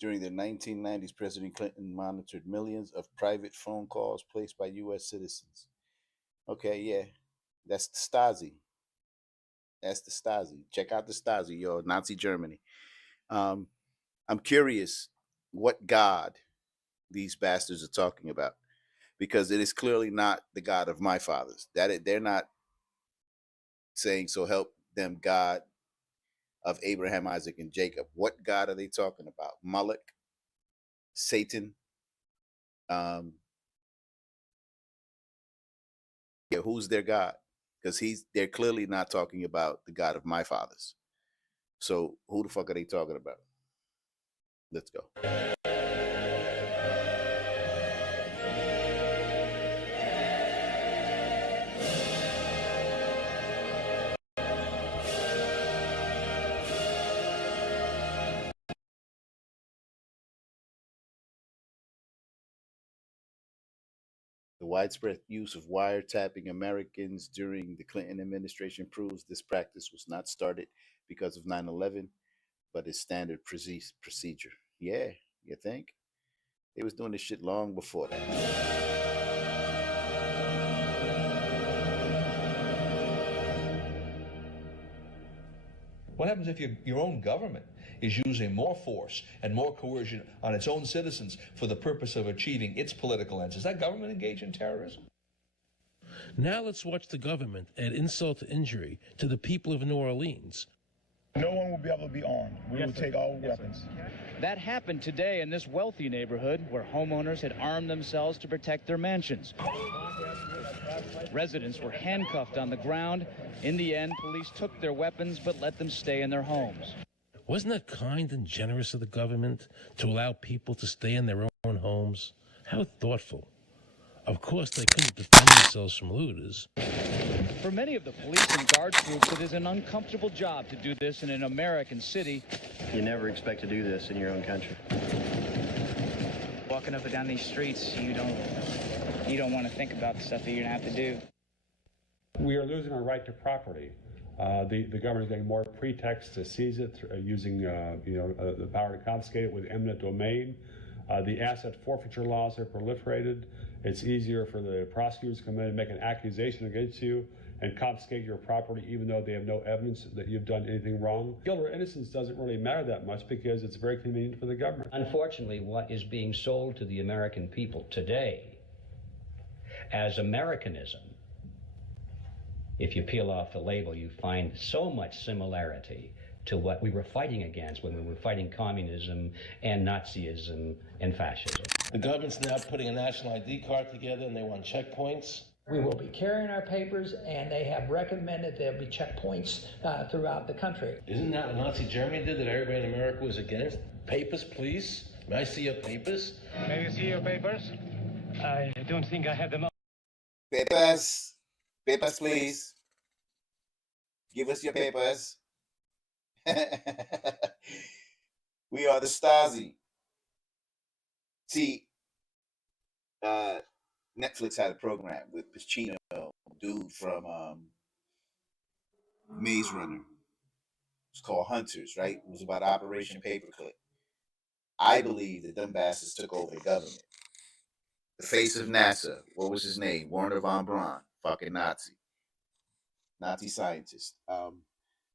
During the 1990s, President Clinton monitored millions of private phone calls placed by U.S. citizens. Okay, yeah, that's the Stasi. That's the Stasi. Check out the Stasi, yo, Nazi Germany. I'm curious what God these bastards are talking about, because it is clearly not the God of my fathers. They're not saying, so help them God of Abraham, Isaac, and Jacob. What God are they talking about? Moloch, Satan. Yeah, who's their God? Because they're clearly not talking about the God of my fathers. So who the fuck are they talking about? Let's go. The widespread use of wiretapping Americans during the Clinton administration proves this practice was not started because of 9/11, but is standard procedure. Yeah, you think? They was doing this shit long before that. What happens if your own government is using more force and more coercion on its own citizens for the purpose of achieving its political ends? Is that government engaged in terrorism? Now let's watch the government add insult to injury to the people of New Orleans. No one will be able to be armed. We will take all weapons. That happened today in this wealthy neighborhood where homeowners had armed themselves to protect their mansions. Residents were handcuffed on the ground. In the end, police took their weapons but let them stay in their homes. Wasn't that kind and generous of the government to allow people to stay in their own homes? How thoughtful. Of course, they couldn't defend themselves from looters. For many of the police and guards groups, it is an uncomfortable job to do this in an American city. You never expect to do this in your own country. Walking up and down these streets, you don't want to think about the stuff that you're going to have to do. We are losing our right to property. The government is getting more pretexts to seize it, using the power to confiscate it with eminent domain. The asset forfeiture laws are proliferated. It's easier for the prosecutors to come in and make an accusation against you and confiscate your property even though they have no evidence that you've done anything wrong. Guilt or innocence doesn't really matter that much because it's very convenient for the government. Unfortunately, what is being sold to the American people today as Americanism, if you peel off the label, you find so much similarity to what we were fighting against when we were fighting communism and Nazism and fascism. The government's now putting a national ID card together and they want checkpoints. We will be carrying our papers, and they have recommended there'll be checkpoints throughout the country. Isn't that what Nazi Germany did that everybody in America was against? Papers, please. May I see your papers? May I see your papers? I don't think I have them. Papers. Papers, please. Give us your papers. We are the Stasi. See, Netflix had a program with Pacino, dude from Maze Runner. was called Hunters, right? It was about Operation Paperclip. I believe that them bastards took over the government. The face of NASA, what was his name? Werner von Braun, fucking Nazi scientist.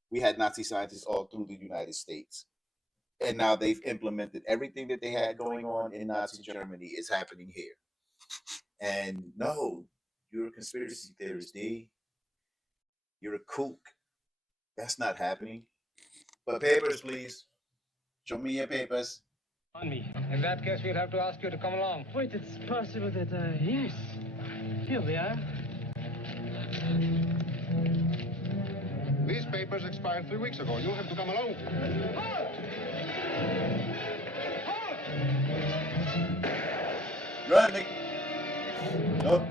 We had Nazi scientists all through the United States. And now they've implemented everything that they had going on in Nazi Germany is happening here. And no, you're a conspiracy theorist, D. You're a kook. That's not happening. But papers, please. Show me your papers. On me. In that case, we'll have to ask you to come along. Wait, it's possible that, yes. Here we are. These papers expired 3 weeks ago. You'll have to come along. Halt! Run, Nick. Nope.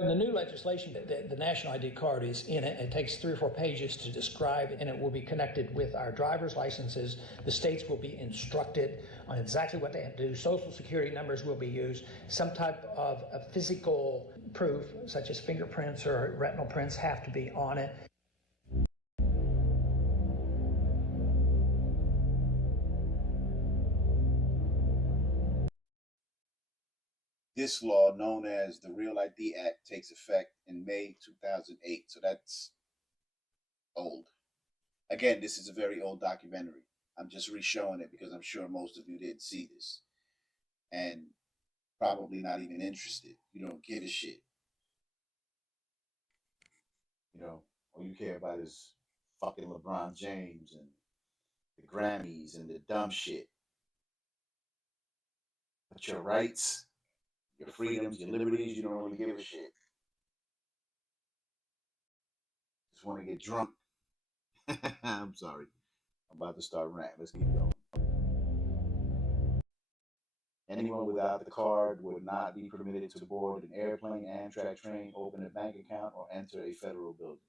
In the new legislation, the national ID card is in it. It takes 3 or 4 pages to describe, and it will be connected with our driver's licenses. The states will be instructed on exactly what they have to do. Social security numbers will be used. Some type of a physical proof, such as fingerprints or retinal prints, have to be on it. This law, known as the Real ID Act, takes effect in May 2008. So that's old. Again, this is a very old documentary. I'm just re-showing it because I'm sure most of you didn't see this. And probably not even interested. You don't give a shit. You know, all you care about is fucking LeBron James and the Grammys and the dumb shit. But your rights, your freedoms, your liberties, you don't really give a shit. Just want to get drunk. I'm sorry. I'm about to start ranting. Let's keep going. Anyone without the card would not be permitted to board an airplane, Amtrak train, open a bank account, or enter a federal building.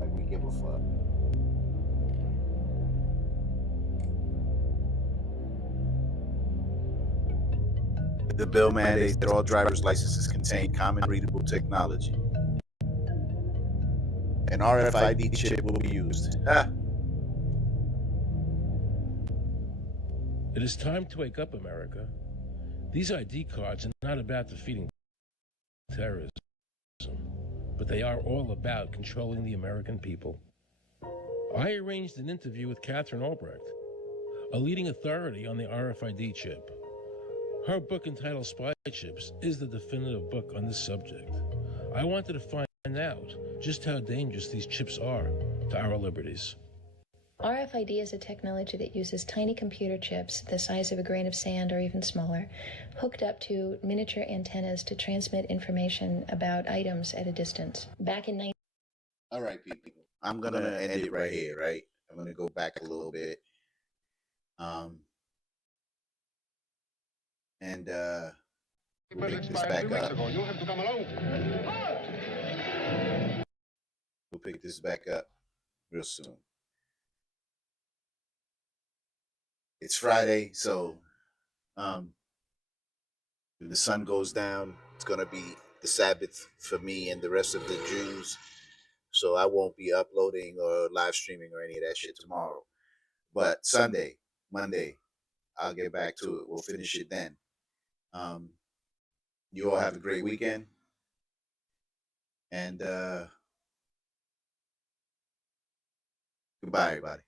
Like we give a fuck. The bill mandates that all driver's licenses contain common readable technology. An RFID chip will be used. It is time to wake up, America. These ID cards are not about defeating terrorism, but they are all about controlling the American people. I arranged an interview with Catherine Albrecht, a leading authority on the RFID chip. Her book entitled Spy Chips is the definitive book on this subject. I wanted to find out just how dangerous these chips are to our liberties. RFID is a technology that uses tiny computer chips the size of a grain of sand or even smaller, hooked up to miniature antennas to transmit information about items at a distance. Back in All right, people. I'm going to end it right here, right? I'm going to go back a little bit. We'll pick this back up. You'll have to come along. We'll pick this back up real soon. It's Friday, so when the sun goes down, it's going to be the Sabbath for me and the rest of the Jews. So I won't be uploading or live streaming or any of that shit tomorrow. But Sunday, Monday, I'll get back to it. We'll finish it then. You all have a great weekend. And goodbye, everybody.